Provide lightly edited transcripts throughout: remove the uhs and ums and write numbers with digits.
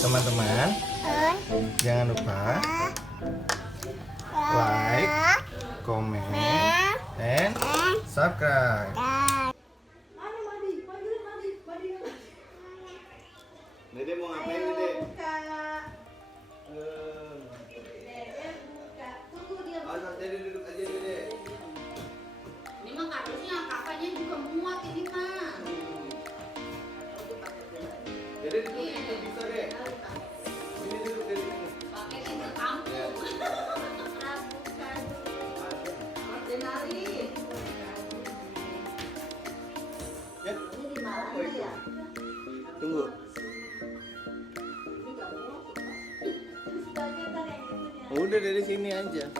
Teman-teman, jangan lupa like, comment, and subscribe. Dede mau ngapain, Dede? Dede duduk aja, Dede. Ini mah kardusnya kakaknya juga muat ini mah. Dede duduk itu bisa, Dede. Sini duduk, Dede. Pakai ke kampung. Denari. Ya. Ini di mana ya? Tunggu. Udah dari sini aja.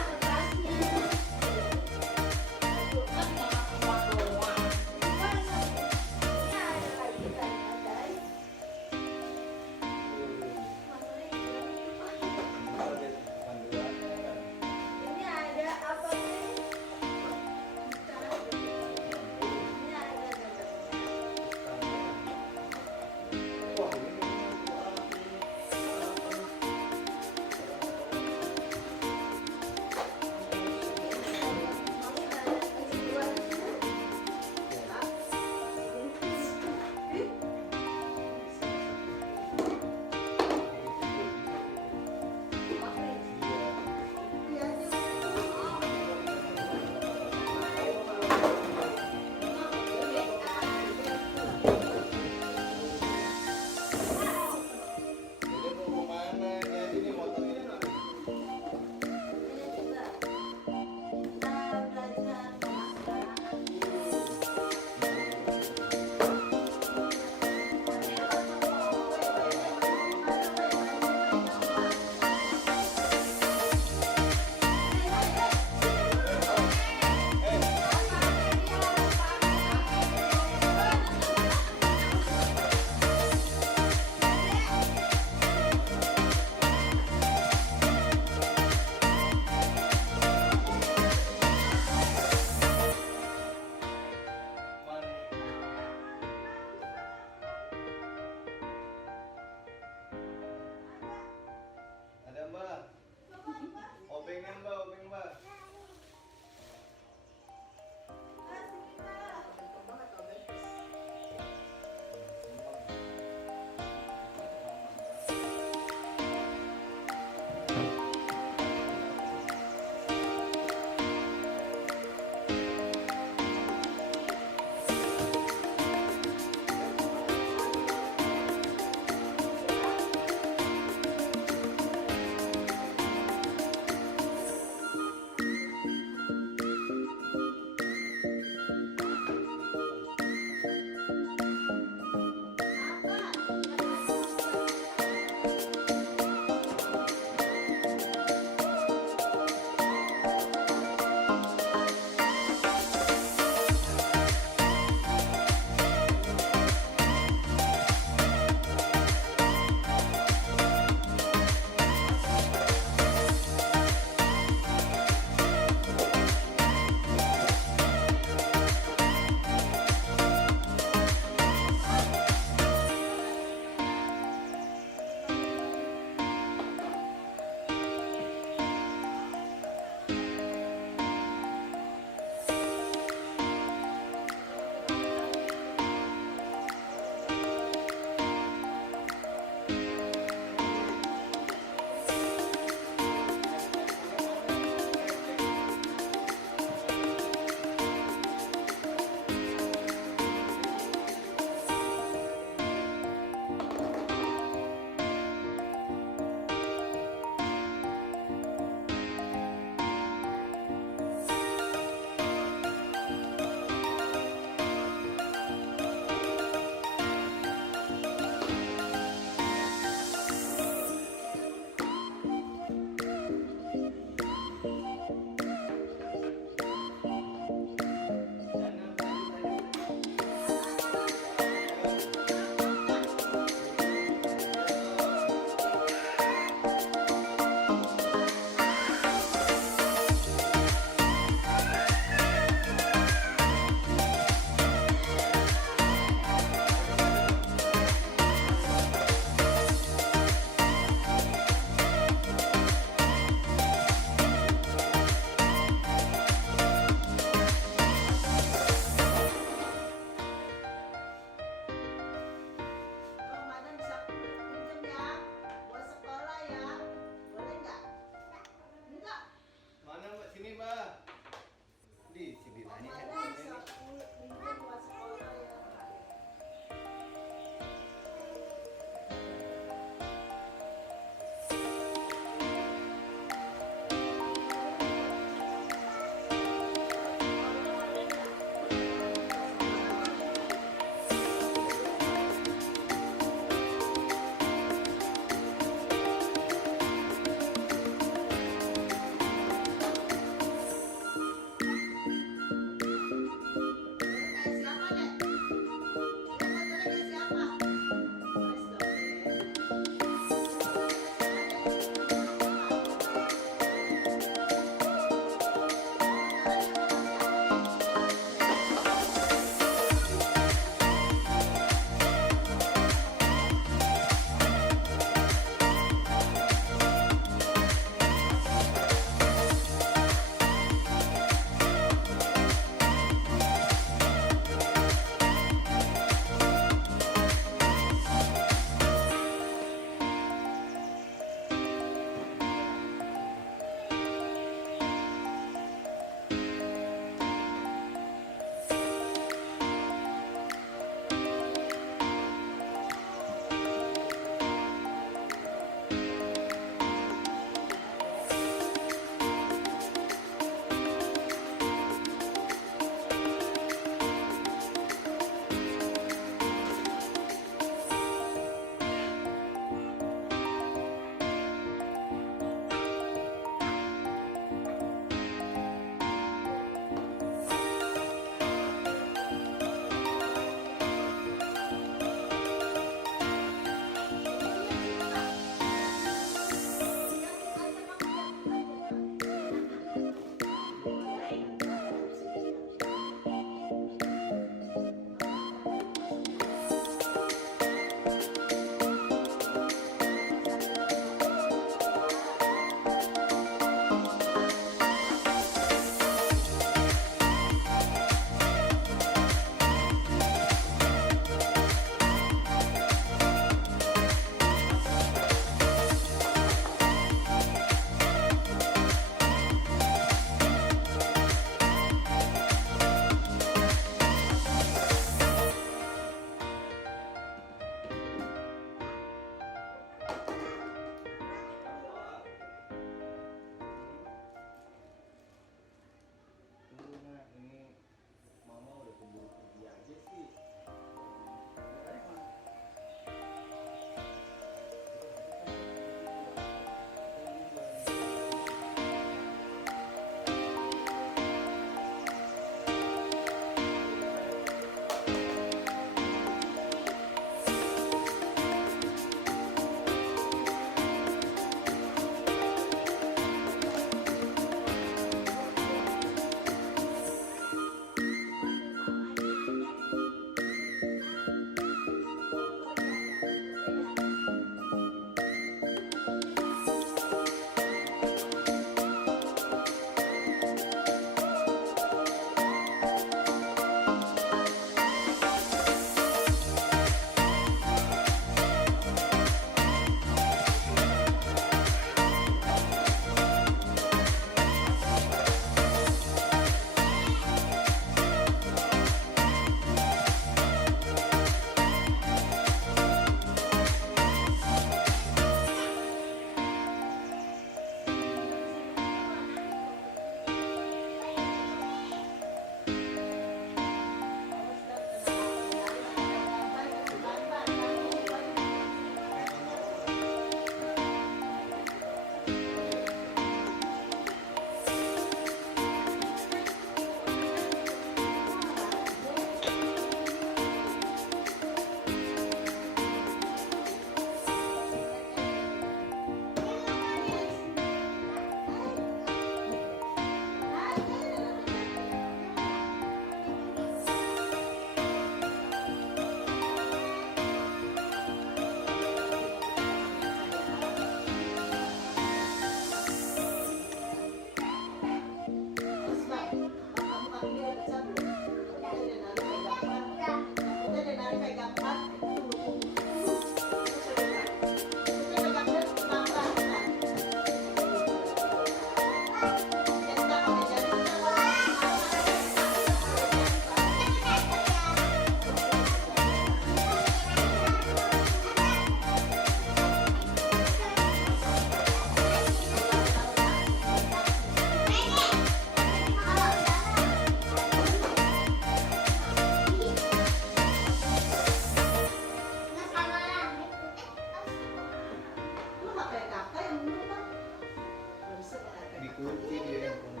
ngikutin dia handphone.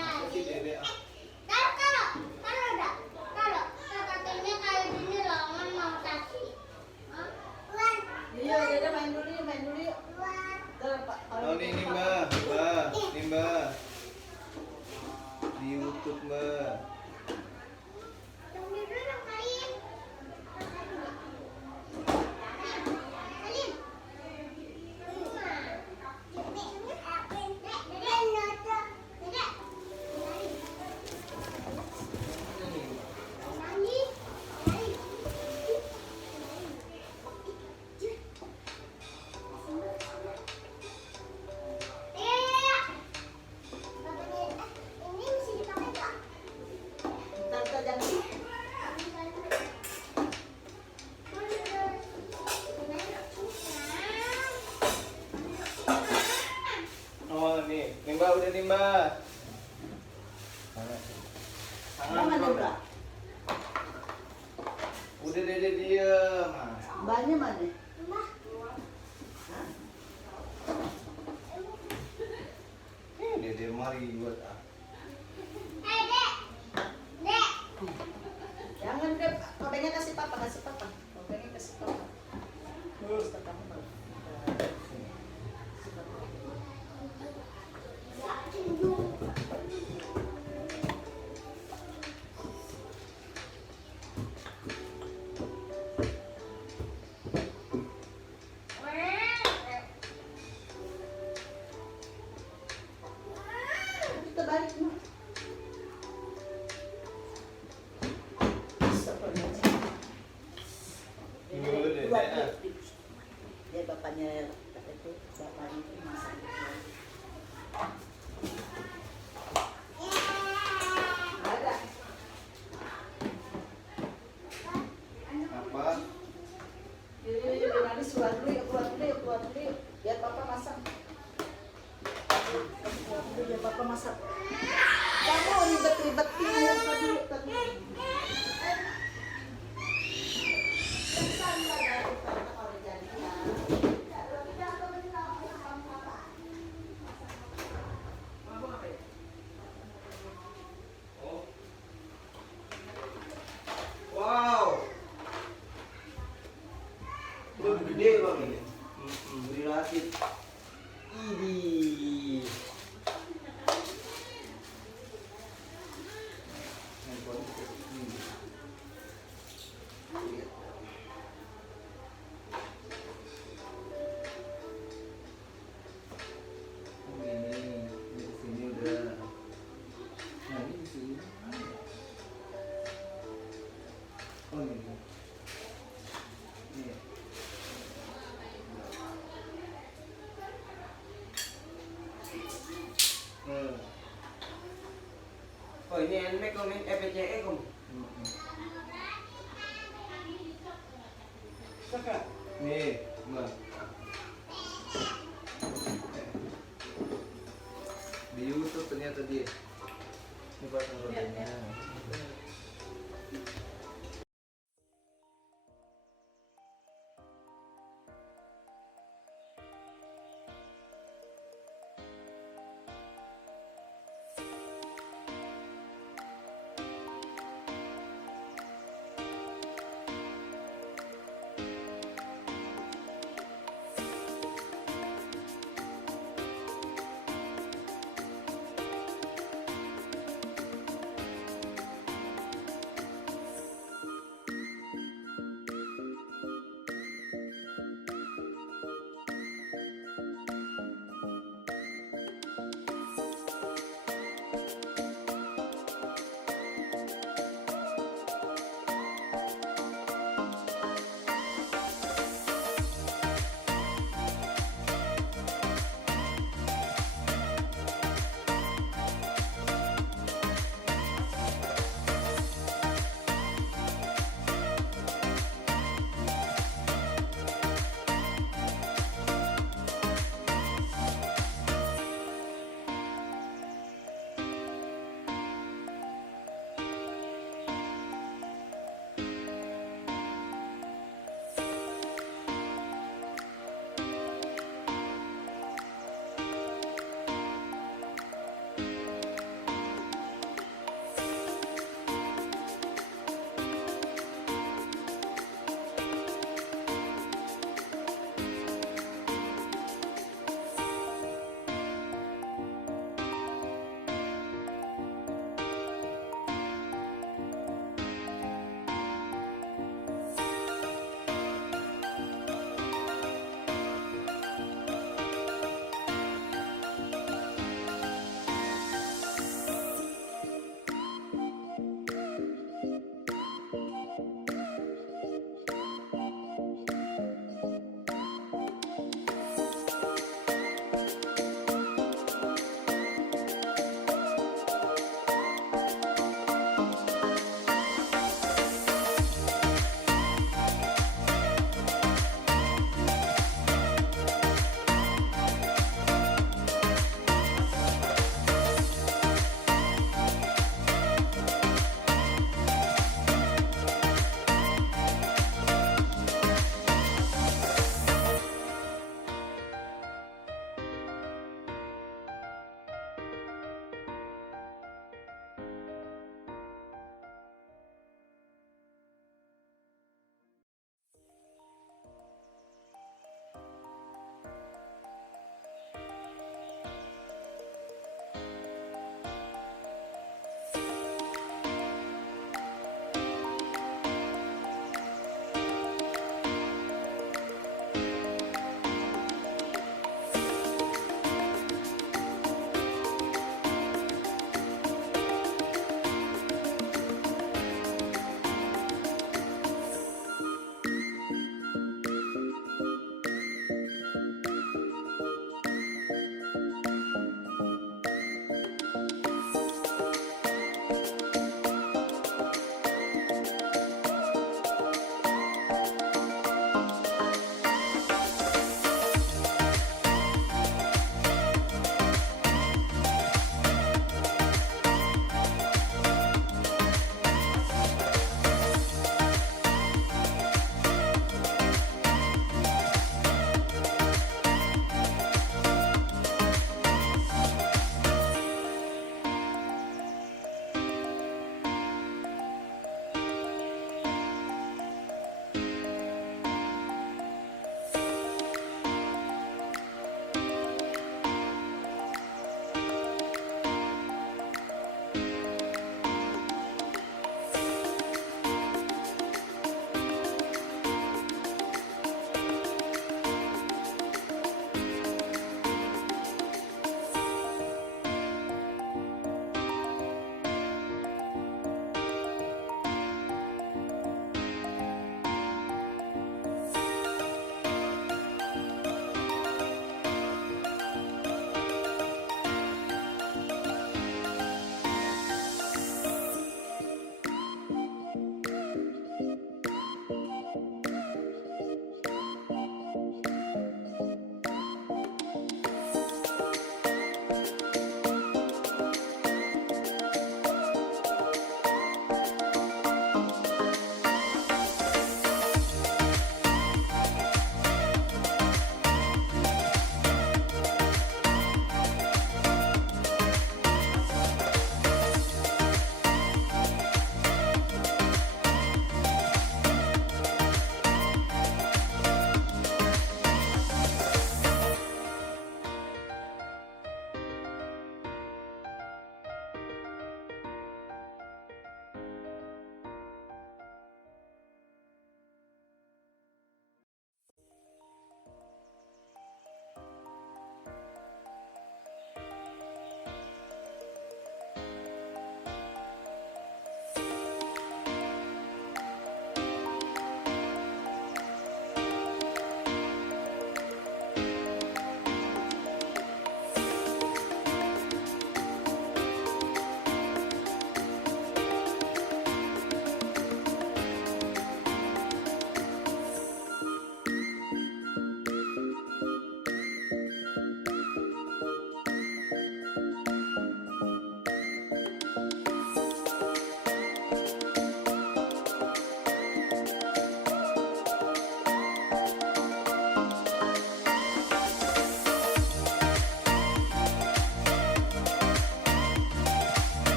Apa sih Dede? Iya, Dede main dulu yuk, main dulu yuk. Ntar, Pak, kalau Oh ini Mbak, Mbak, ini Mbak. Di YouTube Mbak. ntar jangan. Oh nih Mbak udah nih Mbak. Mbak mana Mbak? Udah Dede diem. Mbaknya mana? Dede mari buat ah. Jangan deh, kopengnya kasih papa, kasih papa. Kopengnya kasih papa. Terus kamu mau. Kita balik nih. Dia bapaknya itu masak. Ada. Apa? Yuk, nanti keluar dulu yuk, keluar dulu yuk, keluar dulu yuk. Biar papa masak. Keluar dulu, biar papa masak. Kamu ribet-ribetin ya dulu tadi. Wow. Udah gede bang ini. Beri rakit. Idi. Handphone ini. Ini di sini udah. Nah ini di sini. Oh ini. Ini. Oh ini NMAX om, FPCE om. Nih, Mbak. Di YouTube ternyata dia. Ini pasang rodanya.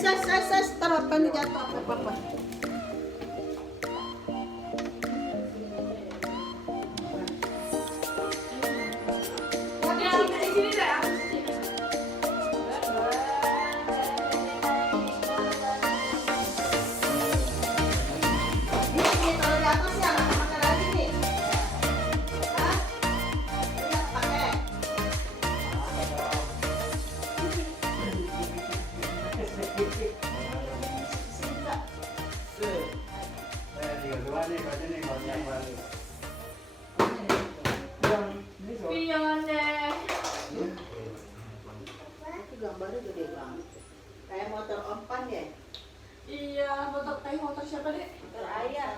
Taruh pan jatuh apa-apa. Ya, di sini deh, aku di sini. Ini taruh di atas ya, nggak pakai lagi nih. Hah? Nggak pakai. Sini Kak. Tinggal dua nih, baca nih, baca yang baru. Pion deh. Itu gambarnya gede banget. Kayak motor ompan ya. Iya, motor siapa deh? Motor ayah.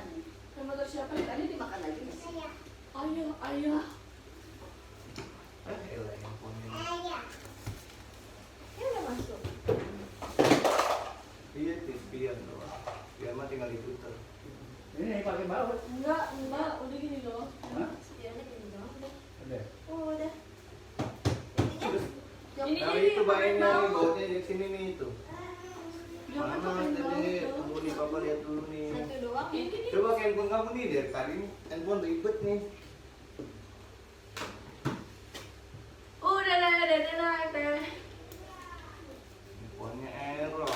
Motor siapa deh? Tadi dimakan lagi nih. Ayah. Elah, handphone-nya. Ini udah masuk. Iya, spion doang. Spion mah tinggal diputer. Ini pakai baut. Enggak, udah gini loh. Hah? Spiannya gini doang deh. Ada. Oh, udah. Nah itu bayarnya nih, bautnya di sini nih itu. Jangan Mana pakai tadi? baut. Tunggu nih, papa lihat dulu nih. Satu doang. Ini nih. Coba ke handphone kamu nih, dari tadi nih handphone ribet nih. Udah naik deh. Handphonenya error.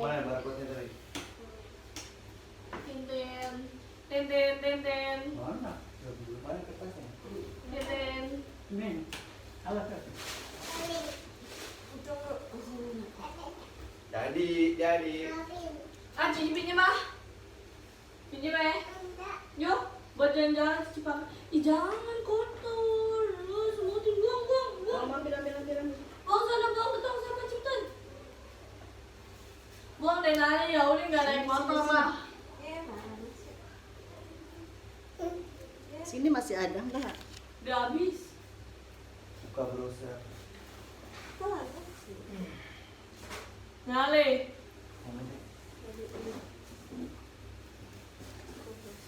Mana barcode-nya tadi? Tintin. Mana? Mana kertasnya? Tintin. Ini. Alas. Jadi. Ah, Cici pinjam ah. Pinjam ya. Yuk, buat jalan-jalan ke Cipang. Ih, jangan kotor. Lu semutin buang. Ambil. Buang sana, buang ke tong sampah cepetan. Buang deh nanya ya, udah nggak naik motor mah. Sini masih ada enggak? Udah habis. Buka browser. Nyale. Mana nih?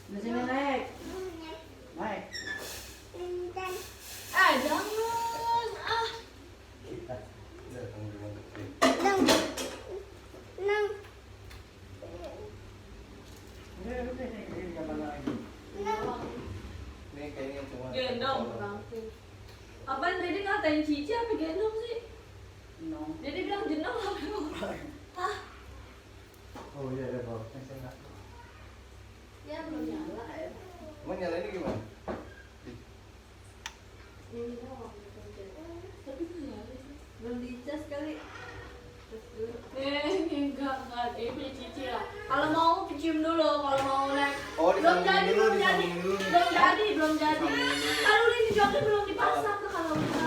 Di sini naik. Naik. Jangan. Ah. Udah, tunggu di motor. Udah, ini gambar lagi. Nih kayaknya cuma Gendong. Apaan tadi ngatain Cici apa gendong sih? No. Jadi bilang jenong apa? Hah? Oh iya, ada baut. Ya belum nyala ya. Emang nyalainnya gimana? Ini doang. Tapi nggak nyala sih. Belum dicas kali. Enggak. Ini Cici lah. Kalau mau cium dulu, kalau mau naik. Oh, Belum disambungin jadi. dulu. Belum jadi. Disambungin dulu. Kalau ini juga belum dipasang tuh kalau kita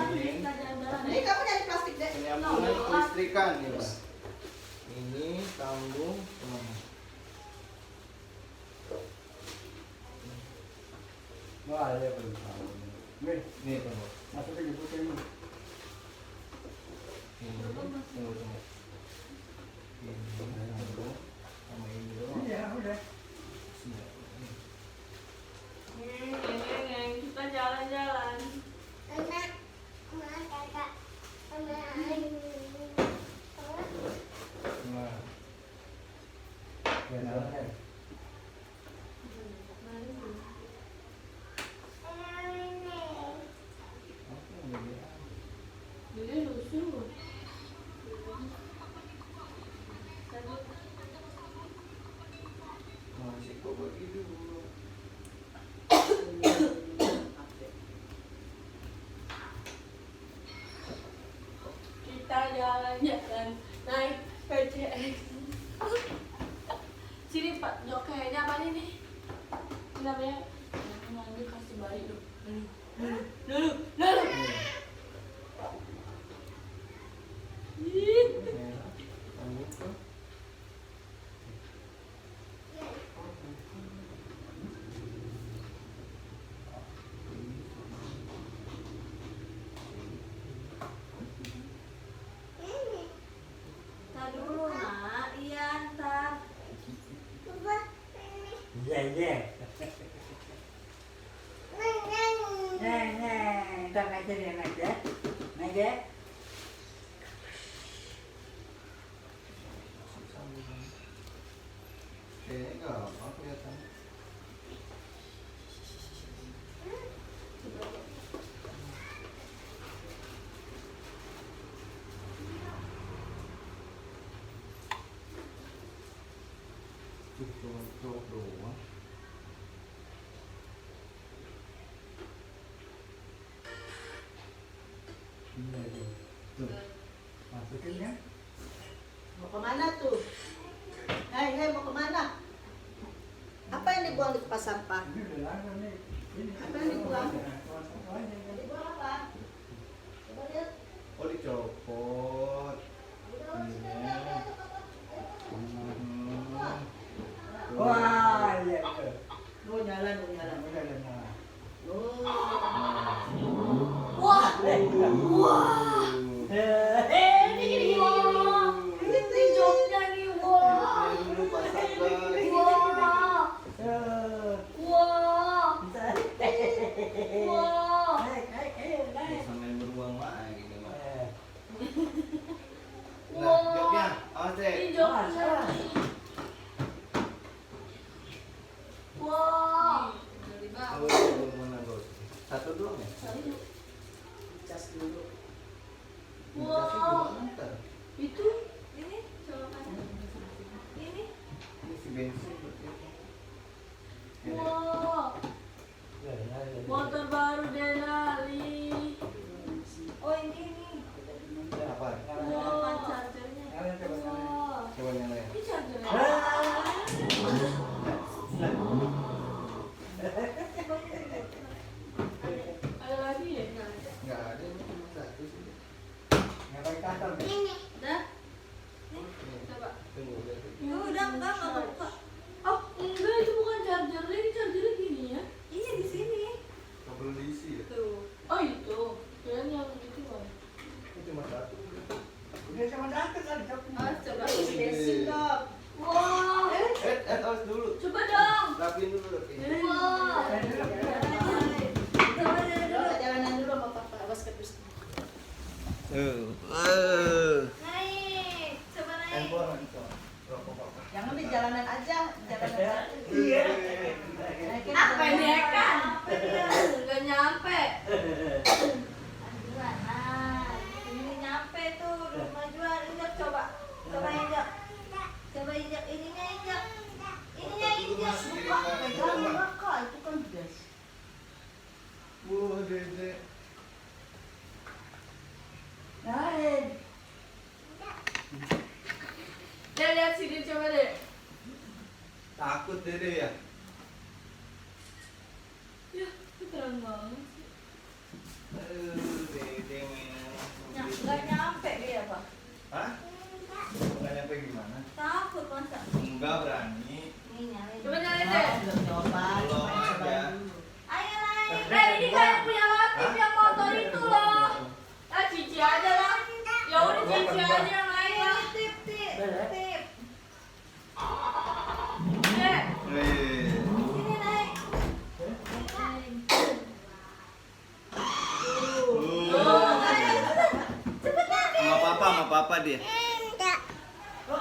jalan-jalan. Ini kamu nyari plastik deh. Penyambungan kelistrikan ya, Pak. Ini sambung kemana? Wah, ada belum tahu. Nih, Nih, tunggu. masuknya diputin. Ini, tunggu. Ini, tunggu. Sama ini doang. Iya, udah. Kita jalan-jalan. Nah, Ya, nyalakan. apa yang jadi? Jadi lusuh. Masih kok begitu dulu. Kita jalan-jalan naik PCX. Sini Pak, Jok kayaknya apa nih? Ini namanya ngambil kasih bayi dulu. Dulu. Ih. Sambung ke Ntar dulu nak, iya ntar. Iya. Neng. Kayaknya gampang kelihatan. Cuma cowok doang. Ini aja. Tuh. Masukin ya. Mau kemana tuh? Hei, mau kemana? Apa yang dibuang di tempat sampah? Ini udah lama nih. Ini Apa yang dibuang? Sampah-sampahnya kan. Dibuang apa? Coba lihat. Oh dicopot. Wah, iya itu. Oh, nyala, oh, nyala. Udah ada nyala. Oh. Wah. Wah. Ini gini wah. Ini jobnya nih wah. Dulu pasang guys. Wah. Wah. Wah. Sambil beruang mah gini mah. Nah, Wah. joknya, awas deh. Ini jobnya. Wah. Oh, mana bos? Satu doang ya? Cas dulu. Wah. Gimana ntar? Itu ini colokannya. Ini. Ini si bensin berarti. Wah. Ya, ya, ya. Motor baru Denali. Oh ini. Apa? Wah, chargernya. Nyalain coba nyalain. Wah. Coba nyalain. Ini chargernya. Ada lagi ya? Nggak ada, ini cuma satu sih. Nggak pakai kasar nih. Dah. Nih, Coba. tunggu udah. Ya udah enggak buka. Oh, enggak itu bukan chargernya, ini chargernya gini ya. Iya di sini. Kabel diisi ya? Tuh. Oh itu. Kalian yang itu kan. Ini cuma satu. Udah sama satu kali. Ah, coba. Isi bensin dong. Wah. Awas dulu. Coba dong. Rapiin dulu, rapiin. Wah. Coba jalanan dulu sama papa. Awas ke bis. Naik. Coba naik. Handphone, handphone. Rokok apa? Jangan di jalanan aja. Jalanan. Iya. Naikin Apa jalanan. ini kan? Enggak nyampe. Nah, ini nyampe tuh kemajuan. Injak coba. Coba injak. Coba injak ininya injak. Ininya injak. Pegang rokok itu kan gas. Wah, Dede. Naik. Deh, lihat sini coba deh. Takut Dede ya? Ya, itu terang banget sih. Dede main. Nggak nyampe dia pak. Hah? Nggak nyampe gimana? Takut masa. Enggak berani. Ini nyalain. Coba nyalain deh. Belum nyoba. Belum Coba aja. dulu. Ayo naik. Ini kayak punya Latif yang motor itu loh. Ah, Cici aja lah. Ya udah Cici aja yang lain lah. Tip tip tip. Deh. Sini naik. Sama papa dia.